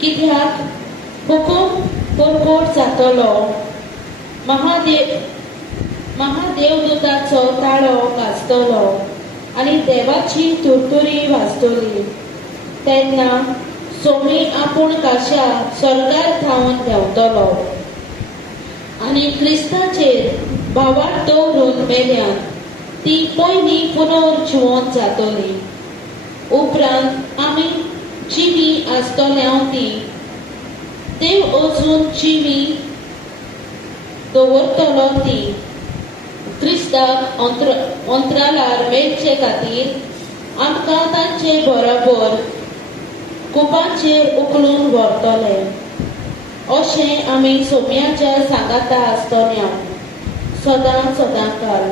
कित्याक हुकूम पोरपोट जातलो, महादेवदूताचो ताळो वाजतलो आनी देवाची तुरतुरी वाजतली. तेन्ना सोमी आपूण काशा स्वर्गार धांवन देंवतलो आनी क्रिस्ताचेर भावार दवरून मेल्यान ती पयली पुनर्जिवंत जातली. उपरांत आमी जिवी आसतल्यांव ती देव अजून जिवी दवरतलो ती क्रिस्ताक अंतराळार मेळचे खातीर आमकां तांचे बरोबर कुपांचेर उखलून व्हरतले. अशें आमी सोम्याच्या सांगाता आसतल्यांव सदां सदांकाल.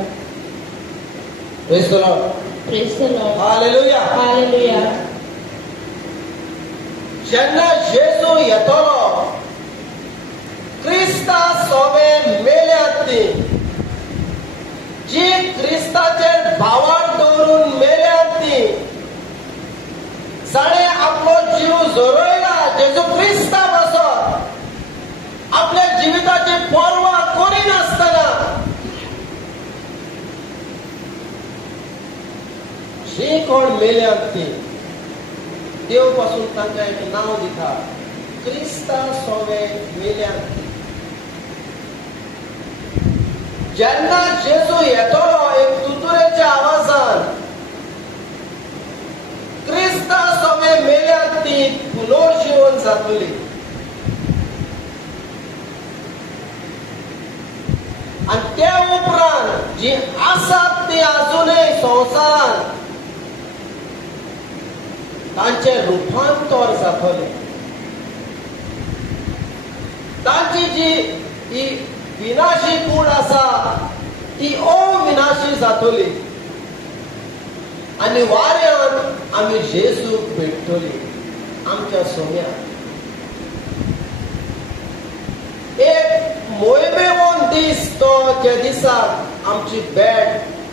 Praise the Lord. Praise the Lord. Hallelujah. Hallelujah. जेन्ना येसू येतलो, क्रिस्ता सोबे मेल्यात ती, जी क्रिस्ताचेर भावार दवरून मेल्यात ती, जाणे आपलो जीव जोरोयला जेजू क्रिस्ता पासत, आपल्या जिविताची पर्वा करिनासतना जे कोण मेल्यात ती देव पासून तांकां एक नाव दिता, क्रिस्ता सोबे मेल्यात ती. जेन्ना जेजू येतलो एक तुतुरेच्या आवाजान, क्रिस्ता सोबे मेल्यात ती पुनर्जीवन जातली. आनी त्या उपरांत जी आसात ती अजूनय संवसारांत तांचे रुपांतर जातले. तांची जी ही विनाशी कूड आसा ती अविनाशी जातली आनी वाऱ्यान आमी जेजूक भेटतली आमच्या सोम्याक. एक मोहिमेवंत दीस तो जे दिसाक आमची भेट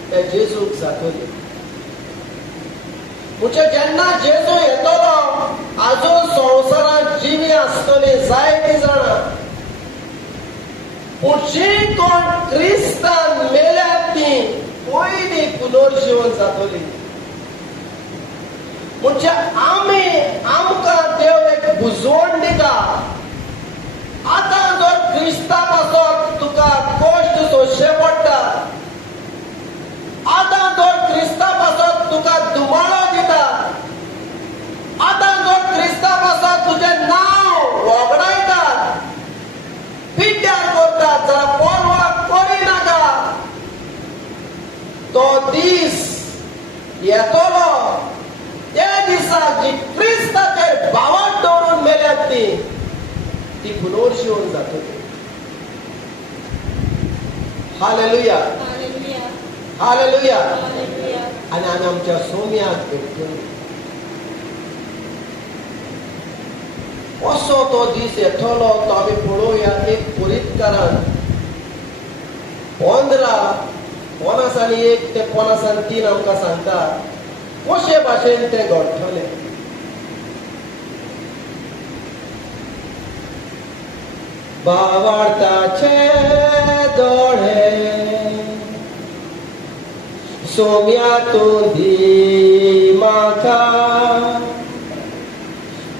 त्या जेजूक जातली. म्हणजे जेन्ना जेजू येतलो आजून संवसारांत जिवी आसतली जायतीं जाणां, पूण जी कोण क्रिस्तान मेल्यात ती पयली पुनर्जीवन जातली. म्हणजे आमकां देव एक बुजवण दिता. आतां जर क्रिस्ता पासत तुका कश्ट सोंसचे पडटा, आतां जर क्रिस्ता पासत तुका दुबाळो दिता, आतां जर क्रिस्ता पासत तुजें नांव वगडायतात, पिड्ड्यार करतात, जाल्यार पर्वा करिनाका. तो दीस येतलो, त्या दिसा जी क्रिस्ताचेर भावार दवरून मेल्यात ती पुनर्जीवन जातली. हालेलुया. हालेलुया. आनी आमी आमच्या सोम्याक भेटतली. असो तो दीस येतलो तो आमी पळोवया. एक पुरीतकारान 15:1 ते 15:3 आमकां सांगता कशे भाशेन तें घडटलें. भावार्थाचे दोळे सोम्यातून दी म्हाका,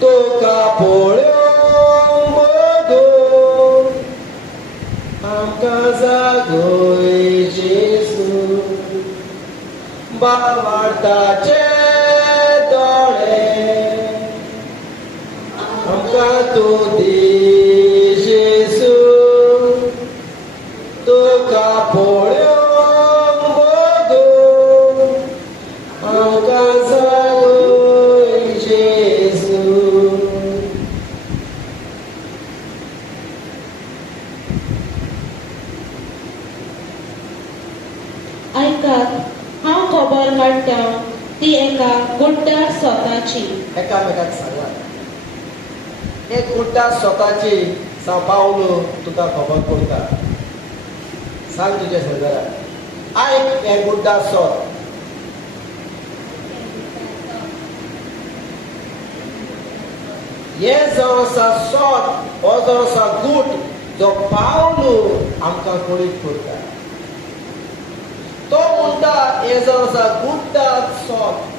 तुका पळोवंक बघून आमकां जागोय जेजू. भावार्थाचे दोळे आमकां तूं दी जेजू, तुका पळोवंक हांव खबर काडटा ती एका गुड्डार स्वताची. एकामेकाक सांगा, एक गुड्डार स्वताची सांग पावलो तुका खबर पडटा. सांग तुज्या शेजाऱ्याक, आयक हें गुड्डार स्वत. हे जो आसा सोत हो जो आसा गूट जो पावलो आमकां कुडीत करता. तो म्हणटा हे जो आसा गुड्डात सोत.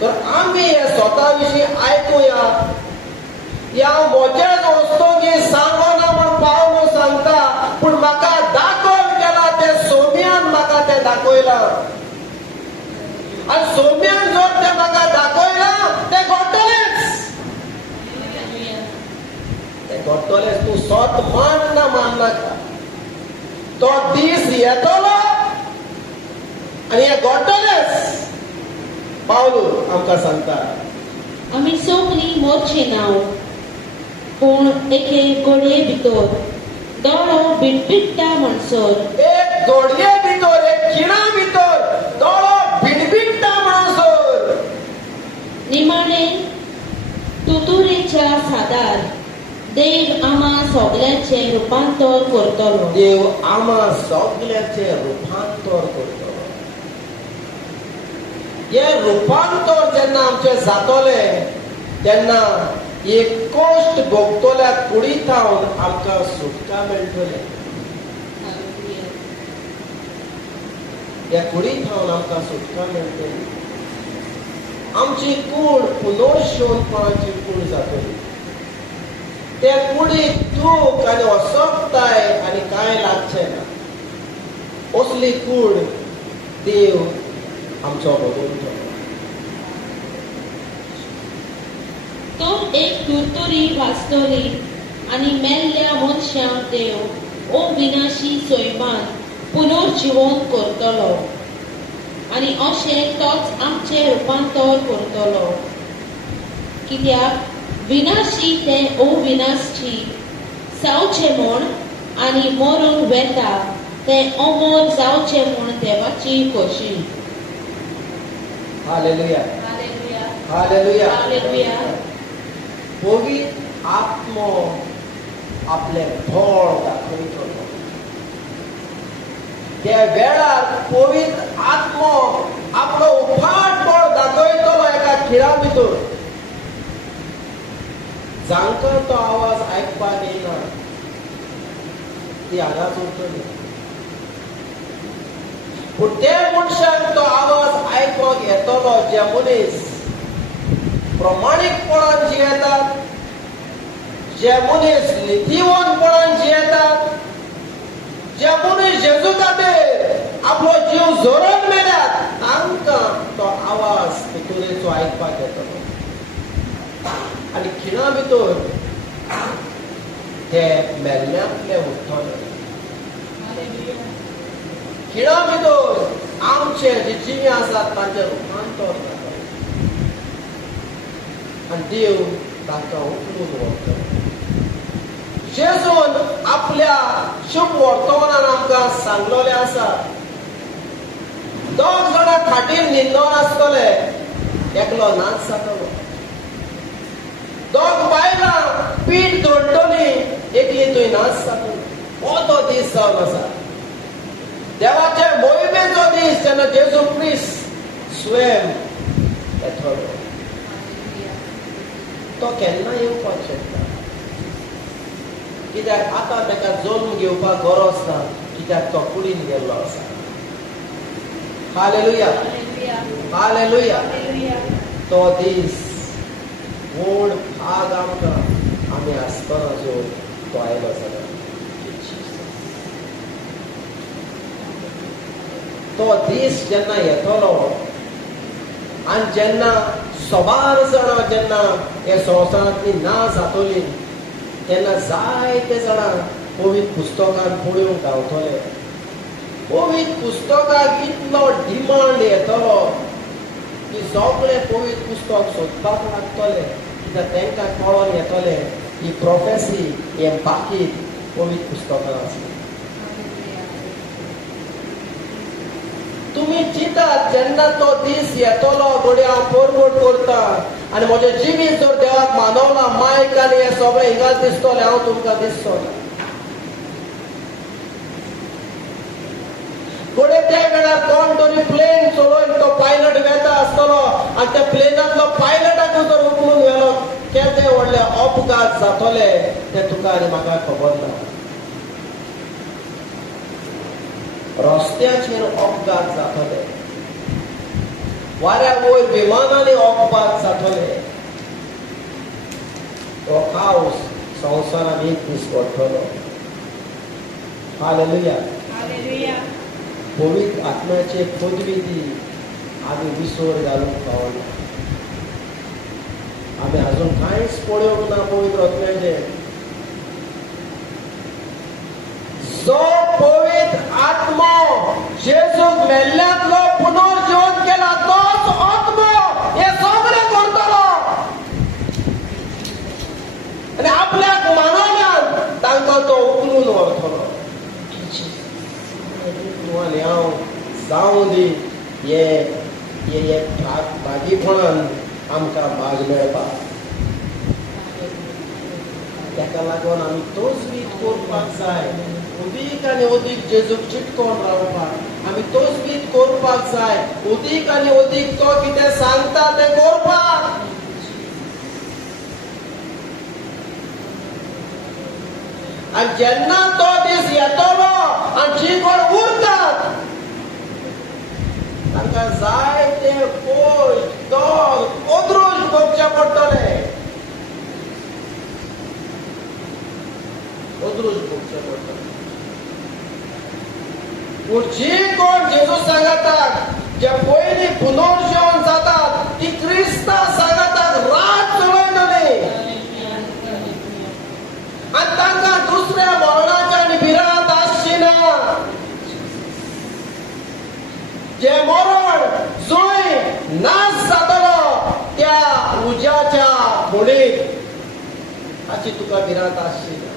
तर आमी हे सोता विशीं आयकुया. ह्या मोज्याच वस्तूंकी सांगना म्हण पावलो सांगता, पूण म्हाका दाखोवन केला ते सोम्यान म्हाका ते दाखयला. आनी सोम्यान जर ते म्हाका दाखयला ते घडटलेंच. ते घडटलेंच. तूं सोत मान ना माननाका. तो दीस येतलो आनी हे घडटलेंच. पावलो आमकां सांगता. आमी सगळीं मोरचीं नाव, पूण एके घडये भितर दोळो बिडबिडटा म्हणसर एक घडये भितर एक खिणा भितर दोळो बिडबिडटा म्हणसर निमाणे तुतुरेच्या सादार देव आम्हा सगळ्यांचे रुपांतर करतलो. देव आम्हा सगळ्याचे रुपांतर करतलो. हे रुपांतर जेन्ना आमचे जातले तेन्ना एक कोश्ट भोगतल्या कुडींतावन आमकां सुटका मेळटली. ह्या कुडींतावन आमकां सुटका मेळटली. आमची कूड पुनर्शोधपणाची कूड जातली. ते कुडीक दूख आनी असोगताय आनी कांय लागचें ना. असली कूड देव आमचो भोगवंतो. तो एक तुरतुरी वाचतली आनी मेल्ल्या मनशांक देव ओ विनाशी सैमान पुनर्जीवन करतलो. आनी अशें तोच आमचें रुपांतर करतलो. कित्याक विनाशी ते अविनाशी जावचें म्हूण आनी मरून वेता ते अमर जावचें म्हूण देवाची खोशी. हालेलुया. हालेलुया. हालेलुया. हालेलुया. पवित्र आत्मो आपले बळ दाखयतलो. त्या वेळार पवित्र आत्मो आपलो उपाट बळ दाखयतलो एका खिळा भितर. जांकां तो आवाज आयकपाक येना ती हांगाच उरतली. पूण ते मनशाक तो आवाज आयकूंक येतलो जे मनीस प्रमाणीकपणान जियेतात, जे मनीस नितीवंतपणान जियेतात, जे मनीस जेजू खातीर आपलो जीव झरोवन मेल्यात, तांकां तो आवाज तुरेचो आयकपाक येतलो. आनी खिणा भितर ते मेल्ल्यांतले उठतले. खिणा भितर आमचे जे जिणे आसात तांचे रुपांतर जातलें आनी देव तांकां उखलून व्हरतलो. जेजून आपल्या शुभ वर्तमानान आमकां सांगलोलें आसा. दोग जाणां खाटीर न्हिदोन आसतले, एकलो नाच जातलो. दोग बायलां पीठ दवरतलीं, एकली थंय नाच जातली. हो तो दीस जावन आसा. देवाचे मोहिमेचो दीस जेन्ना जेजू क्रिस्त स्वयं येतलो. तो केन्ना येवपाक शकता. कित्याक आतां ताका जल्म घेवपाक गरज ना, कित्याक तो कुडीन गेल्लो आसा. हालेलुया. हालेलुया. तो दीस व्हड भाग आमकां आमी आसतना जो तो आयलो जाल्यार तो दीस जेन्ना येतलो आनी जेन्ना सोबार जाणां जेन्ना हे संवसारांतली ना जातलीं तेन्ना जायते जाणां पवित्र पुस्तकान पळोवंक गावतले. पवित्र पुस्तकाक इतलो डिमांड येतलो की सगळे पवित्र पुस्तक सोदपाक लागतले. कित्याक तांकां कळोन येतलें ही प्रोफेसी हे बाकी पवित्र पुस्तकां आसली. तुमी चिंतात जेन्ना तो दीस येतलो घडये हांव परगट करता आनी म्हजें जिवीत जर देवाक मानवना मायक आनी हें सगळें हिंगाच दिसतलें, हांव तुमकां दिसचो ना. घडये त्या वेळार कोण तरी प्लेन चलोवन तो पायलट वेता आसतलो आनी त्या प्लेनांतलो पायलटाक जर उखलून व्हेलो केदे व्हडले अपघात जातले ते तुका आनी म्हाका खबर ना. रस्त्याचेर अपघात जातले, वाऱ्या वयर विमानांनी अपघात जातले. तो पावस संवसारान एक दीस पडटलो. हालेलुया. पवित्र आत्म्याचे पदवी ती आमी विसर घालूंक पावना. आमी अजून कांयच पळोवंक ना पवित्र आत्म्याचे. जो पवित्र आत्मो जेजूक मेल्ल्यांतलो पुनर्जीवन केला तोच आत्मो हे सगळें करतलो आनी आपल्याक मानवल्यान तांकां तो उखलून व्हरतलो. आनी हांव जावं दी हे भागीपणान आमकां भाग मेळपाक. ताका लागून आमी तोच रीत करपाक जाय. उदीक आनी उदीक जेजूक चिटकोन रावपाक आमी तोच रीत करपाक जाय. उदीक आनी उदीक तो कितें सांगता तें करपाक. आनी जेन्ना तो दीस येतलो आनी जी कोण उरतात तांकां जाय ते कश्ट ओद्रूज भोगचे पडटले. ओद्रूज भोगचे पडटले. पूण जी कोण जेजू सांगतात जे पयलीं पुनर्जीवन जातात ती क्रिस्तां सांगतात रात चलयतली आनी तांकां दुसऱ्या मरणाच्या आनी भिरांत आसची ना. जे मरण जंय नाश जातलो त्या उज्याच्या खोलीत हाची तुका भिरांत आसची ना.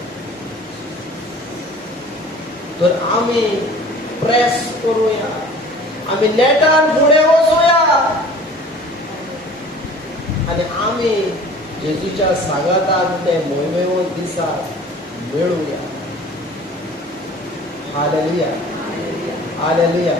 तर आमी प्रेस करूया, आमी नेटान फुडें वचूया आनी आमी जेजूच्या सांगाताक ते मोहिमेवन दिसाक मेळुया. हालेलुया. हालेलुया.